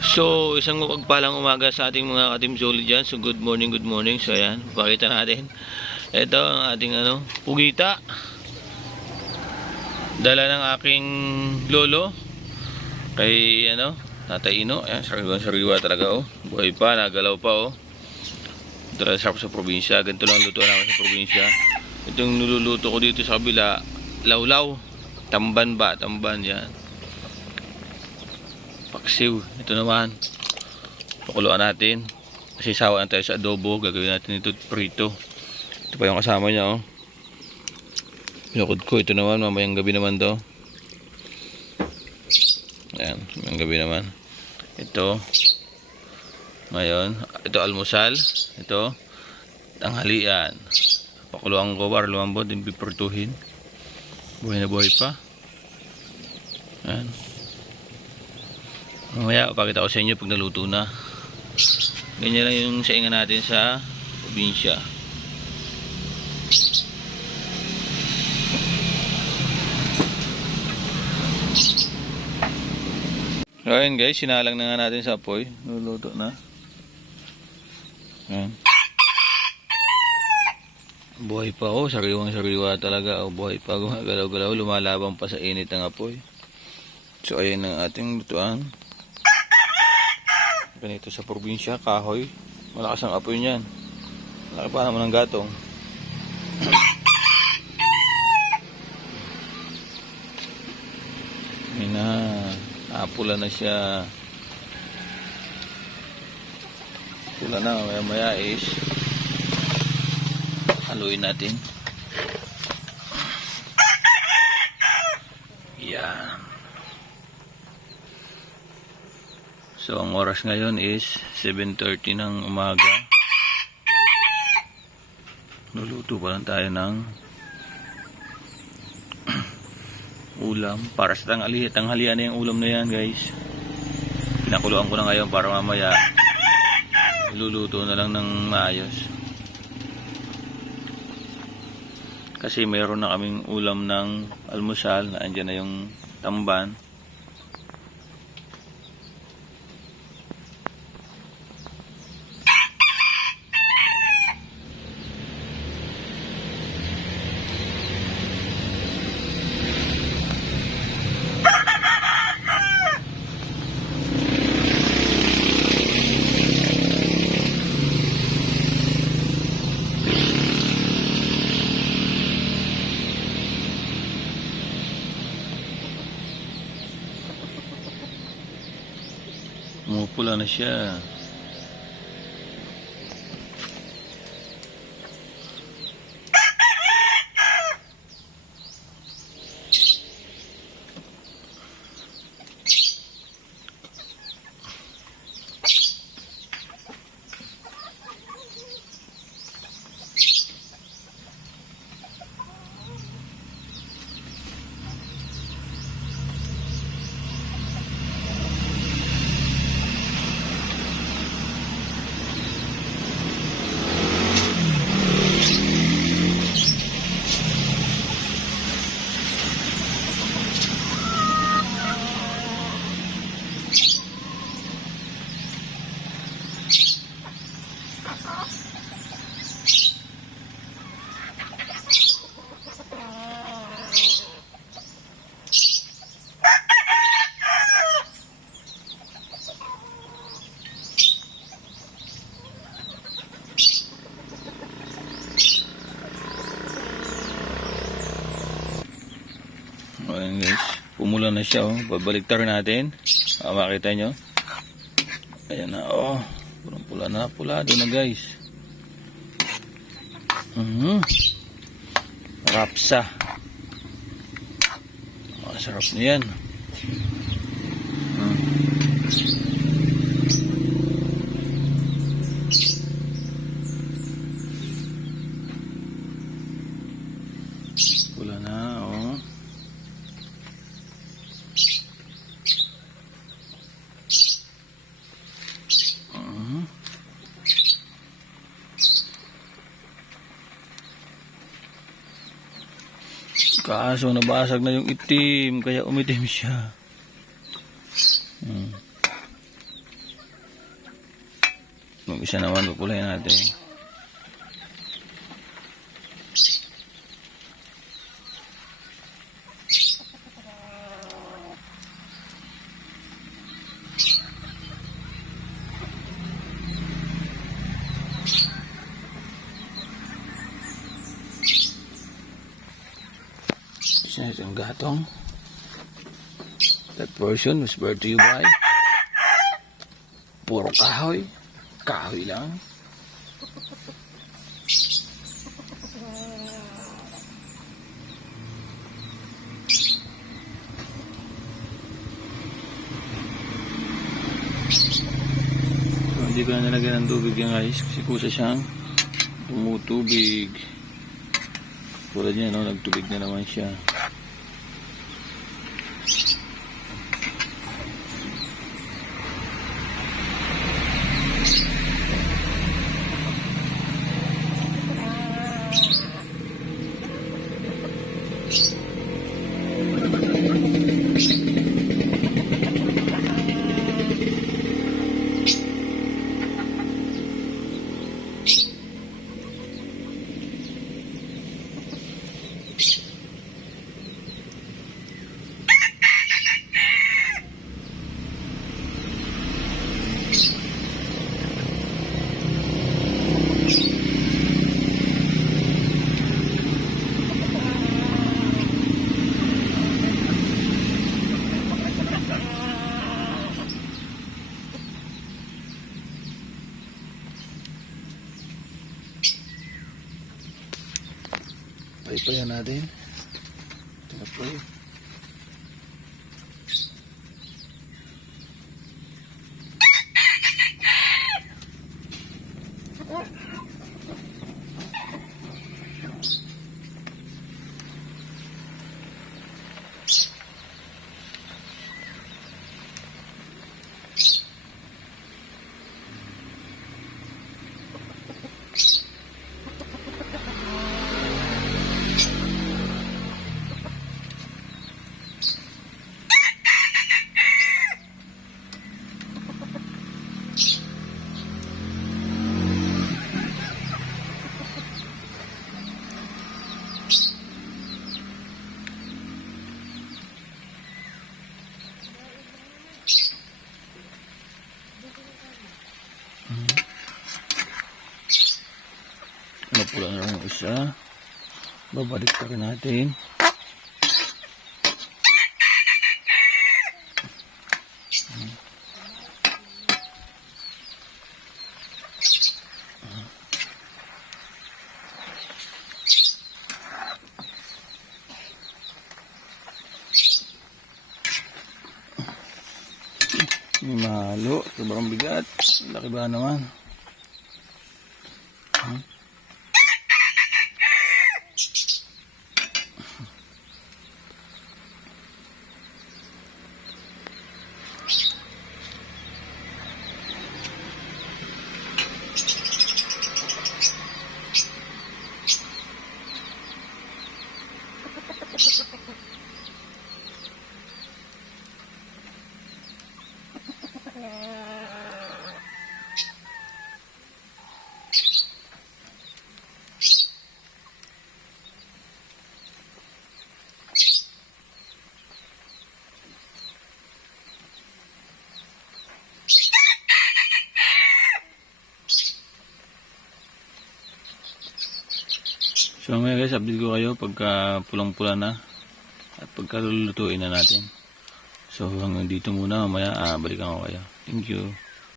So, isang mapagpalang umaga sa ating mga katim solid dyan. So, good morning, good morning. So, ayan, pakita natin. Ito ang ating ano, pugita. Dala ng aking lolo. Kay, ano, Tatay Ino. Ayan, sariwa, sariwa talaga, oh. Buhay pa, nagalaw pa, oh. Lang sarap sa probinsya. Ganito lang luto namin sa probinsya. Itong niluluto ko dito sa kabila, lawlaw. Tamban ba? Tamban, yan. Paksiw. Ito naman. Pakuluan natin. Kasi sawa na tayo sa adobo. Gagawin natin ito prito. Ito pa yung kasama niya, oh. Pinukod ko. Ito naman, mamayang gabi naman to. Ayan, mamayang gabi naman. Ito. Ngayon, ito almusal. Ito, tanghalian. Pakuluan ko para din pipurtuhin. Buhay na buhay pa. Ayan. Mamaya, pakita ko sa inyo pag naluto na. Ganyan lang yung saingan natin sa probinsya. Ayun guys, sinalang na nga natin sa apoy. Luluto na. Ayan. Buhay pa oh, sariwang sariwa talaga. Oh, buhay pa, gumagalaw-galaw, lumalabang pa sa init ng apoy. So, ayan ang ating lutuan. Ganito sa probinsya, kahoy. Malakas ang apoy niyan. Malaki pa naman ang gatong. Ayun na. Na siya. Pula na. Maya maya is haluin natin. Yan. So, ang oras ngayon is 7.30 ng umaga. Luluto pa lang tayo ng ulam. Para sa tanghali, tanghalian na yung ulam na yan, guys. Pinakuluan ko na ngayon para mamaya luluto na lang ng maayos. Kasi mayroon na kaming ulam ng almusal na andyan na yung tamban. Umupula na siya. Ayan guys, pumula na siya oh. Babalik natin. Ah, makita nyo. Ayan na oh. Pulang pula na, pulado na guys. Mhm. Rapsa. Oh, sarap na yan. Hmm. Pula na, oh. Kaso nabasag na yung itim kaya umitim siya. Hmm. Mag-isa naman pupulayin natin. Isa isang gatong. That version was brought to you by Puro kahoy. Kahoy lang. So, hindi ko na nalagyan ng tubig yung ice kasi kusa siyang tumutubig. Tulad niya, no? Nagtubig na naman siya. Paypayan natin. Ito Napula na lang isa. Babalik rin natin. Mahalo. Sobrang bigat. Laki ba naman? So ngayon guys, update ko kayo pagka pulang-pula na at pagka lulutuin na natin. So hanggang dito muna, mamaya ah, balikan ko kayo. Thank you.